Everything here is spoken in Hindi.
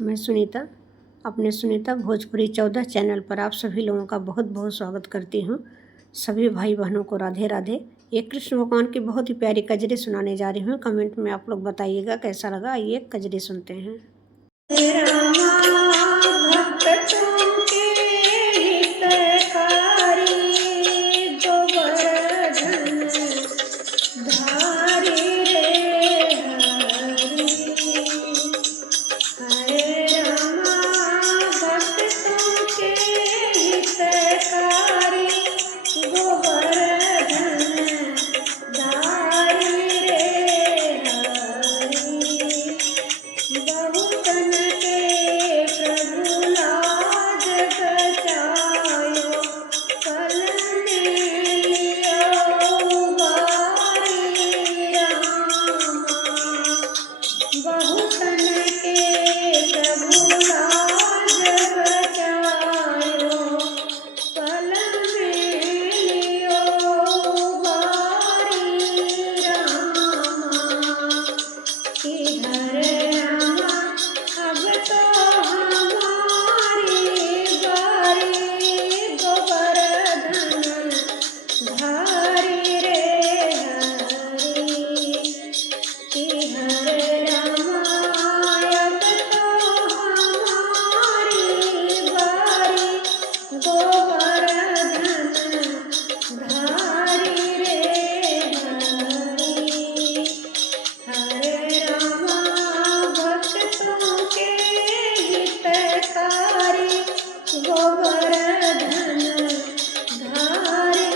मैं सुनीता अपने सुनीता भोजपुरी 14 चैनल पर आप सभी लोगों का बहुत बहुत स्वागत करती हूँ। सभी भाई बहनों को राधे राधे। एक कृष्ण भगवान की बहुत ही प्यारी कजरी सुनाने जा रही हूँ। कमेंट में आप लोग बताइएगा कैसा लगा। आइए कजरी सुनते हैं। गोवर्धन धारी।